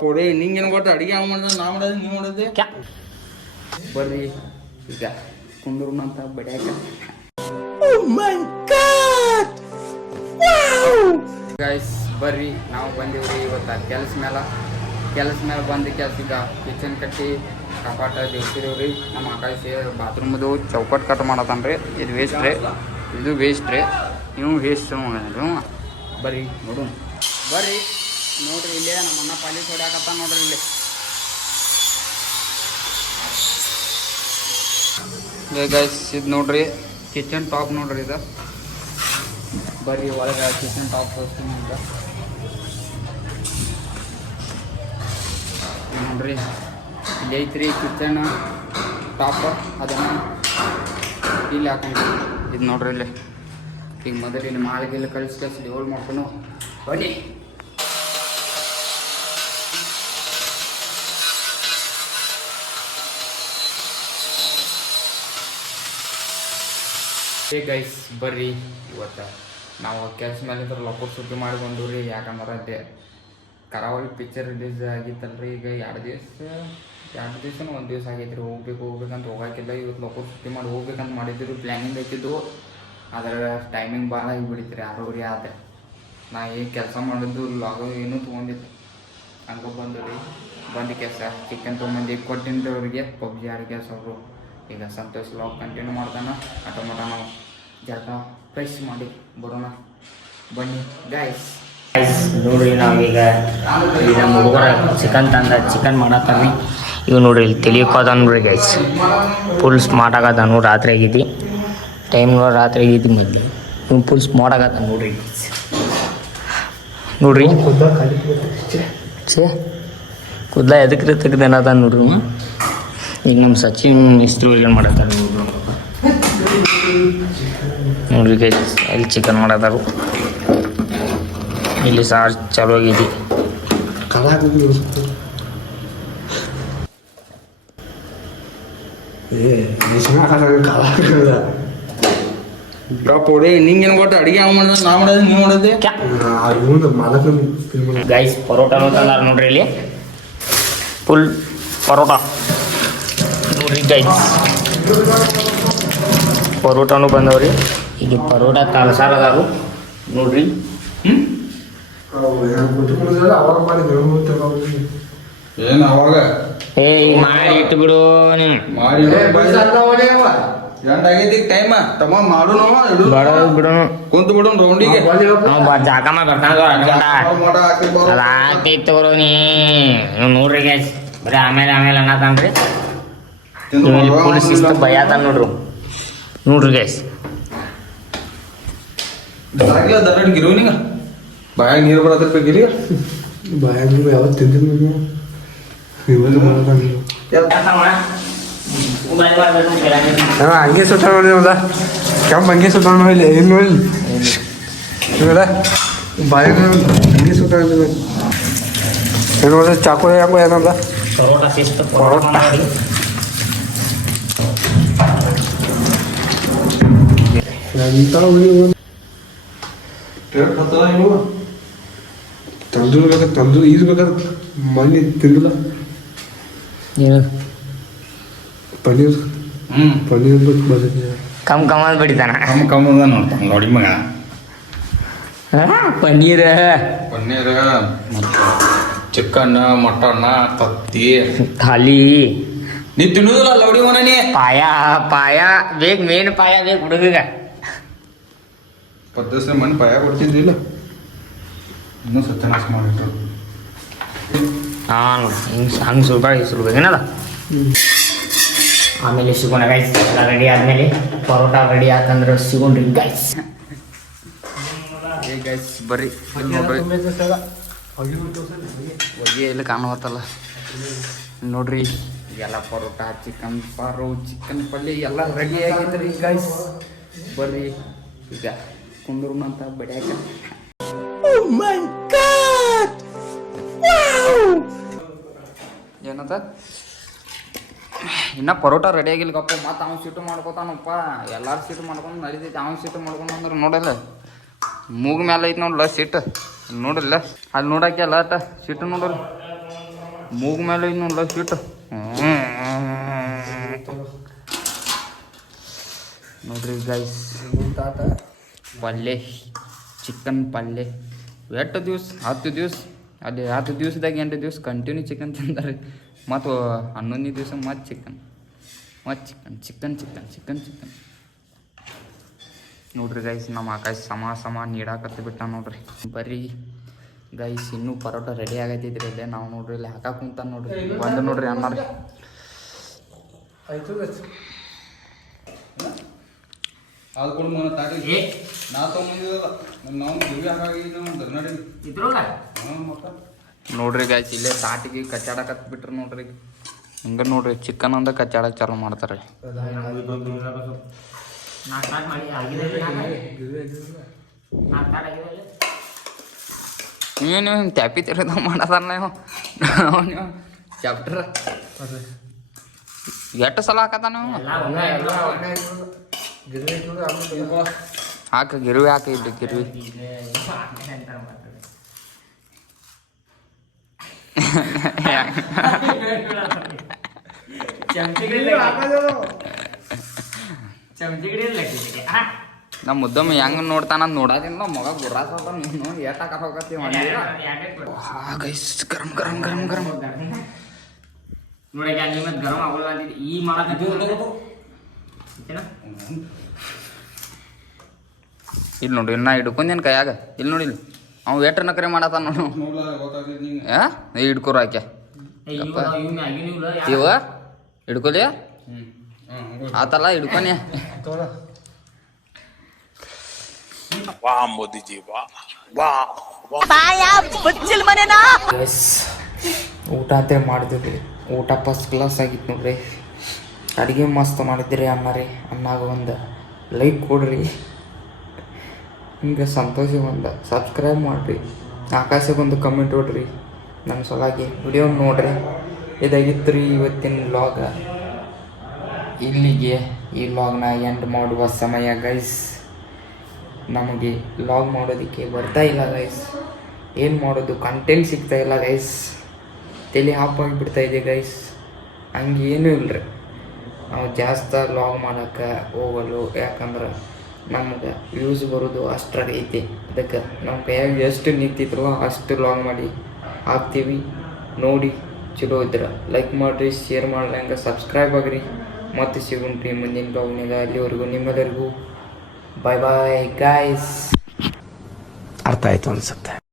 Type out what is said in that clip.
ಪೋಡಿ ನಿಂಗೇನು ಗೊತ್ತ ಅಡಿಗೆ ಯಾವ ಮಾಡ್ದ ನಾ ಮಾಡೋದು ನೀವು ಮಾಡೋದು ಬರ್ರಿ ಈಗ ಕುಂದ್ರು ಅಂತ ಬಡಿಯಾಕ ಗೈಸ್ ಬರ್ರಿ ನಾವು ಬಂದೀವ್ರಿ ಇವತ್ತು ಕೆಲಸ ಮೇಲೆ ಬಂದು ಈಗ ಕಿಚನ್ ಕಟ್ಟಿ ಕಪಾಟ ಜೋಡಿಸಿದೇವ್ರಿ ನಮ್ಮ ಆಕಾಶ ಬಾತ್ರೂಮ್ದು ಚೌಕಟ್ ಕಟ್ ಮಾಡತಾನ್ರಿ ಇದು ವೇಸ್ಟ್ ರೀ ಇದು ವೇಸ್ಟ್ ರೀ ನೀವು ವೇಸ್ಟ್ ಬರ್ರಿ ನೋಡು ಬರ್ರಿ ನೋಡ್ರಿ ಇಲ್ಲೇ ನಮ್ಮ ಅಣ್ಣ ಪಾಲಿಸ್ ಹೊಡ್ಯಾಕತ್ತ ನೋಡ್ರಿ ಇಲ್ಲಿ ಗೈಸ್ ಇದು ನೋಡ್ರಿ ಕಿಚನ್ ಟಾಪ್ ನೋಡ್ರಿ ಇದು ಬರ್ರಿ ಒಳಗೆ ಕಿಚನ್ ಟಾಪ್ ತೋರಿಸ್ತೀನಿ ಅಂತ ನೋಡ್ರಿ ಇಲ್ಲಿ ಐತ್ರಿ ಕಿಚನ್ ಟಾಪ್ ಅದನ್ನು ಇಲ್ಲಿ ಹಾಕೊಂಡು ಇದು ನೋಡ್ರಿ ಇಲ್ಲಿ ಈಗ ಮೊದಲು ಇಲ್ಲಿ ಮಾಳಿಗೆಲ್ಲ ಕಳಿಸಿ ಡಿವೋಲ್ ಮಾಡ್ಕೊಂಡು ಬನ್ನಿ ಗೈಸ್ ಬರ್ರಿ ಇವತ್ತು ನಾವು ಕೆಲಸ ಮೇಲೆ ಲಕೋಟ್ ಸುದ್ದಿ ಮಾಡಿ ಬಂದವ್ರಿ ಯಾಕಂದ್ರೆ ಅದೇ ಕರಾವಳಿ ಪಿಕ್ಚರ್ ರಿಲೀಸ್ ಆಗಿತ್ತಲ್ರಿ ಈಗ 2 ದಿವಸ ಒಂದು ದಿವಸ ಆಗೈತ್ರಿ ಹೋಗ್ಬೇಕಂತ ಹೋಗಾಕಿಲ್ಲ ಇವತ್ತು ಲಕೋಟ್ ಸುದ್ದಿ ಮಾಡಿ ಹೋಗ್ಬೇಕಂತ ಮಾಡಿದ್ರು ಪ್ಲ್ಯಾನಿಂಗ್ ಐತಿದ್ದು ಅದರ ಟೈಮಿಂಗ್ ಭಾಳ ಆಗಿಬಿಡಿತ್ರಿ 6 ಆದ ನಾ ಈಗ ಕೆಲಸ ಮಾಡಿದ್ದು ಲಾಗೋ ಏನೂ ತೊಗೊಂಡಿತ್ತು ಹಂಗೆ ಬಂದು ಕೆಲಸ ಚಿಕನ್ ತೊಗೊಂಬಂದು ಕೊಟ್ಟಿದ್ದವ್ರಿಗೆ PUBG ಆಡಿಗೆ ಅವರು ಈಗ ಸಂತೋಷ್ ಲಾಗ್ ಕಂಟಿನ್ಯೂ ಮಾಡ್ತಾನೆ ಆಟೋಮಟ ನಾವು ಜಟ ಫ್ರೆಶ್ ಮಾಡಿ ಬರೋಣ ಬನ್ನಿ ಗೈಸ್ ನೋಡ್ರಿ ನಾವೀಗ ಈಗ ನಮ್ಮ ಹುಡುಗರ ಚಿಕನ್ ಮಾಡತ್ತಾರ ಈಗ ನೋಡ್ರಿ ಇಲ್ಲಿ ತಿಳಿಯೋದ ನೋಡ್ರಿ ಗೈಸ್ ಫುಲ್ ಸ್ಮಾರ್ಟ್ ಆಗತ್ತ ನೋಡಿ ರಾತ್ರಿ ಆಗೈತಿ ಟೈಮ್ ರಾತ್ರಿ ಆಗೈತಿ ಮೊದಲು ಇವ್ ಫುಲ್ ಸ್ಮಾರ್ಟ್ ಆಗತ್ತ ನೋಡ್ರಿ ನೋಡ್ರಿ ಕೂದಲ ಎದಕ್ಕೆ ತೆಗ್ದೇನದ ನೋಡ್ರಿ ಈಗ ನಮ್ಮ ಸಚಿನ್ ಮಿಸ್ತ್ರು ಏನು ಮಾಡತ್ತಾರ ನೋಡ್ರಿ ಗೈಸ್ ಅಲ್ಲಿ ಚಿಕನ್ ಮಾಡತ್ತಾರು ಇಲ್ಲಿ ಸಾರು ಚಾಲು ಆಗೈತಿ ಪೋಡಿ ನಿಂಗೇನು ಗೊತ್ತ ಅಡಿಗೆ ಯಾವ ಮಾಡ್ದ ನಾ ಮಾಡೋದು ನೀವು ಮಾಡೋದು ಗೈಸ್ ಪರೋಟಾನು ತಂದಾರ ನೋಡ್ರಿ ಇಲ್ಲಿ ಫುಲ್ ಪರೋಟಾ ನೋಡ್ರಿ ಗೈಸ್ ಪರೋಟಾನು ಬಂದವ್ರಿ ಈಗ ಪರೋಟಾ ಕಲಸಾರ ಅದಾರು ನೋಡ್ರಿ ಏನು ಅವಾಗ ಮಾಡಿ ಇಟ್ಟು ಬಿಡು ನೀವು ಮಾಡಿ ಎಂಟಾಗೈತಿ ಟೈಮ್ ತಮ್ಮ ಮಾಡೋನು ಬಿಡೋನು ಕುಂತು ಬಿಡೋನು ರೌಂಡಿಗೆ ಜಾಕಮ್ಮ ಬರ್ತಾನ ಆಗ್ತೈತೆ ಬರೋ ನೀ ನೋಡ್ರಿ ಗೈಸ್ ಬರೀ ಆಮೇಲೆ ಅನ್ನತಾನ್ರಿ ಫುಲ್ ಶಿಸ್ತು ಭಯತ ನೋಡ್ರಿ ಗೈಸ್ ಗಿರೋನಿಗ ಬಾಯಾಗ ನೀರು ಬರತ್ತ ಗಿರಿ ಬಾಯಾಗ ನೀರು ಯಾವತ್ತು ತಿಂದಿಲ್ಲ ಹಂಗೆ ಸುತ್ತ ನೋಡಿ ಒಂದ ಕೆಂಪು ಹಂಗೆ ಸುತ್ತ ನೋಡಿಲ್ಲ ಏನು ನೋಡಿಲ್ಲ ಇವೆಲ್ಲ ಬಾಯಾಗ ಹಂಗೆ ಸುತ್ತ ಏನು ನೋಡಿದ್ರೆ ಚಾಕು ಹೆಂಗೋ ಏನಂದ ಪರೋಟ ಎಂತ ತಂದು ಈಜ್ ಬೇಕಾದ್ರೆ ಮಣ್ಣಿ ತಿಂದಿಲ್ಲ ಪನ್ನೀರ್ ಕಮ್ ಕಮ್ಮದ್ ಬಿಡಿತಾನ ಕಮ್ಮದ ನೋಡ್ತಾನ ನೋಡಿ ಮಗ ಪನ್ನೀರ್ ಮತ್ತು ಚಿಕನ್ ಮಟನ್ ತತ್ತಿ ಖಾಲಿ ನೀ ತಿನ್ನುದಿಲ್ಲ ಲೌಡಿ ಮನ ನೀ ಪಾಯ ಬೇಕು ಮೇನ್ ಪಾಯ ಬೇಕು ಹುಡುಗ ಪದ್ದಸ ಮನೆ ಪಾಯ ಕೊಡ್ತಿದ್ದಿಲ್ಲ ಇನ್ನೂ ಸತ್ಯನಾಶ ಮಾಡಿಟ್ರು ಹಾಂ ಹಂಗೆ ಸುಲ್ಬೇಕೇನದ ಆಮೇಲೆ ಸಿಗೋಣ ಗೈಸ್ ಎಲ್ಲ ರೆಡಿ ಆದಮೇಲೆ ಪರೋಟ ರೆಡಿ ಆತಂದ್ರೆ ಸಿಗೋಣ್ರಿ ಗೈಸ್ ಗೈಸ್ ಬರ್ರಿ ನೋಡ್ರಿ ಹೊಗೆ ಎಲ್ಲ ಕಾಣುವತ್ತಲ್ಲ ನೋಡ್ರಿ ಎಲ್ಲ ಪರೋಟ ಚಿಕನ್ ಪಲ್ಯ ಎಲ್ಲ ರೆಡಿ ಆಗೈತ್ರಿ ಗೈಸ್ ಬರ್ರಿ ಈಗ ಕುಂದ್ರು ಅಂತ ಬಡಿಯಾಕ ಏನಂತ ಇನ್ನು ಪರೋಟ ರೆಡಿ ಆಗಿಲ್ಗಪ್ಪ ಮತ್ತು ಅವ್ನು ಸೀಟು ಮಾಡ್ಕೊತಾನಪ್ಪ ಎಲ್ಲಾರು ಸೀಟು ಮಾಡ್ಕೊಂಡು ನಡೀತೈತಿ ಅವ್ನು ಸೀಟು ಮಾಡ್ಕೊಂಡು ಅಂದ್ರೆ ನೋಡಲ್ಲ ಮೂಗ್ ಮೇಲೆ ಐತಿ ನೋಡಲ್ಲ ಸೀಟ್ ನೋಡಿಲ್ಲ ಅಲ್ಲಿ ನೋಡಕ್ಕೆ ಅಲ್ಲ ಅಟ ಸೀಟು ನೋಡಲ್ಲ ಮೂಗ್ ಮೇಲೆ ಐತಿ ನೋಡಲ್ಲ ಸೀಟು ನೋಡ್ರಿ ಗೈಸ್ ಪಲ್ಯ ಚಿಕನ್ ಪಲ್ಯ ಎಷ್ಟು ದಿವ್ಸ 10 ದಿವ್ಸ ಅಲ್ಲಿ 10 ದಿವ್ಸದಾಗ 8 ದಿವ್ಸ ಕಂಟಿನ್ಯೂ ಚಿಕನ್ ತಿಂತಾರೆ ಮತ್ತು 11ನೇ ದಿವಸ ಮತ್ತು ಚಿಕನ್ ನೋಡ್ರಿ ಗೈಸ್ ನಮ್ಮ ಆಕಾಶ ಸಮ ನೀಡಾಕತ್ತಿ ಬಿಟ್ಟ ನೋಡ್ರಿ ಬರ್ರಿ ಗೈಸ್ ಇನ್ನೂ ಪರೋಟ ರೆಡಿ ಆಗತ್ತಿದ್ರಿ ಇಲ್ಲೇ ನಾವು ನೋಡ್ರಿ ಇಲ್ಲಿ ಹಾಕಾಕ ಕುಂತ ನೋಡ್ರಿ ಬಂದು ನೋಡ್ರಿ ಅನ್ನಾರ ಅದು ಕೊಡು ಮನ ತಾಟಿ ನಾ ತೊಗೊಂಡಿದ್ದಲ್ಲ ನಾವು ಗಿವಿ ಹಾಗಾಗಿ ನೋಡ್ರಿ ಗಾಯ್ಸ್ ಇಲ್ಲೇ ತಾಟಿಗೆ ಕಚ್ಚಾಡಕತ್ ಬಿಟ್ರಿ ನೋಡ್ರಿ ಹಿಂಗ ನೋಡ್ರಿ ಚಿಕನ್ ಅಂದ ಕಚ್ಚಾಡಕ್ ಚಾಲು ಮಾಡ್ತಾರೆ ನೀವು ತ್ಯಾಪಿ ತಿರುದ ಮಾಡದಾರ ನೀವು ಚಾಪ್ಟರ್ ಎಷ್ಟು ಸಲ ಹಾಕತ್ತ ನೀವು ಹಾಕ ಗಿರ್ವಿ ಹಾಕ ಇಡ್ರಿ ಗಿರ್ವಿ ನಮ್ಮ ಮುದ್ದಮ್ಮ ಹೆಂಗ್ ನೋಡ್ತಾನ ನೋಡೋದ್ರಿಂದ ಮಗ ಗುರಾಸ ನೀನು ಏಟಾಕ ಹೋಗತ್ತೀವಿ ಗರಂ ಗರಂ ಗರಂ ಗರಂ ನೋಡಿ ಅಲ್ಲಿ ಮತ್ತೆ ಗರಂ ಆಗೋಲ್ಲ ಈ ಇಲ್ಲಿ ನೋಡಿ ನಾ ಹಿಡ್ಕೊಂಡೇನು ಕೈಯಾಗ ಇಲ್ಲಿ ನೋಡಿ ಇಲ್ಲಿ ಅವ್ ಏಟ್ರ ನಕರೆ ಮಾಡತ್ತ ನೋಡು ಹಿಡ್ಕೊರ ಆಕೆ ಇವ ಹಿಡ್ಕೊಲಿ ಆತಲ್ಲ ಹಿಡ್ಕೊನಿ ಊಟ ಅಂತ ಮಾಡಿದ್ವಿ ಊಟ ಫಸ್ಟ್ ಕ್ಲಾಸ್ ಆಗಿತ್ತು ನೋಡ್ರಿ ಅಡುಗೆ ಮಸ್ತ್ ಮಾಡಿದ್ರಿ ಅಣ್ಣಾರಿ ಅನ್ನಾಗ ಒಂದು ಲೈಕ್ ಕೊಡ್ರಿ ಹಿಂಗೆ ಸಂತೋಷ ಒಂದು ಸಬ್ಸ್ಕ್ರೈಬ್ ಮಾಡಿರಿ ಆಕಾಶಕ್ಕೊಂದು ಕಮೆಂಟ್ ಕೊಡ್ರಿ ನನ್ನ ಸಲುವಾಗಿ ವಿಡಿಯೋ ನೋಡ್ರಿ ಇದಾಗಿತ್ತು ರೀ ಇವತ್ತಿನ ವ್ಲಾಗ ಇಲ್ಲಿಗೆ ಈ ವ್ಲಾಗ್ನ ಎಂಡ್ ಮಾಡುವ ಸಮಯ ಗೈಸ್ ನಮಗೆ ವ್ಲಾಗ್ ಮಾಡೋದಕ್ಕೆ ಬರ್ತಾ ಇಲ್ಲ ಗೈಸ್ ಏನು ಮಾಡೋದು ಕಂಟೆಂಟ್ ಸಿಗ್ತಾ ಇಲ್ಲ ಗೈಸ್ ತಲೆ ಹಾಪಾಗಿ ಬಿಡ್ತಾ ಇದೆ ಗೈಸ್ ಹಂಗೇನೂ ಇಲ್ಲರಿ ನಾವು ಜಾಸ್ತಿ ವ್ಲಾಗ್ ಮಾಡೋಕ್ಕೆ ಹೋಗಲು ಯಾಕಂದ್ರೆ ನಮ್ಗೆ ವ್ಯೂಸ್ ಬರೋದು ಅಷ್ಟ್ರಾಗ ಐತಿ ಅದಕ್ಕೆ ನಮ್ಮ ಕೈಯಾಗ ಎಷ್ಟು ನಿಂತಿದ್ರಲ್ಲ ಅಷ್ಟು ವ್ಲಾಗ್ ಮಾಡಿ ಹಾಕ್ತೀವಿ ನೋಡಿ ಚಲೋ ಇದ್ರೆ ಲೈಕ್ ಮಾಡಿರಿ ಶೇರ್ ಮಾಡಲಿ ಹಂಗೆ ಸಬ್ಸ್ಕ್ರೈಬ್ ಆಗಿರಿ ಮತ್ತೆ ಸಿಗುಣ್ರಿ ಮುಂದಿನ ವ್ಲಾಗ್ನಾಗ ಅಲ್ಲಿವರೆಗೂ ನಿಮ್ಮೆಲ್ಲರಿಗೂ ಬಾಯ್ ಬಾಯ್ ಗಾಯ್ಸ್ ಅರ್ಥ ಆಯ್ತು ಅನ್ಸುತ್ತೆ.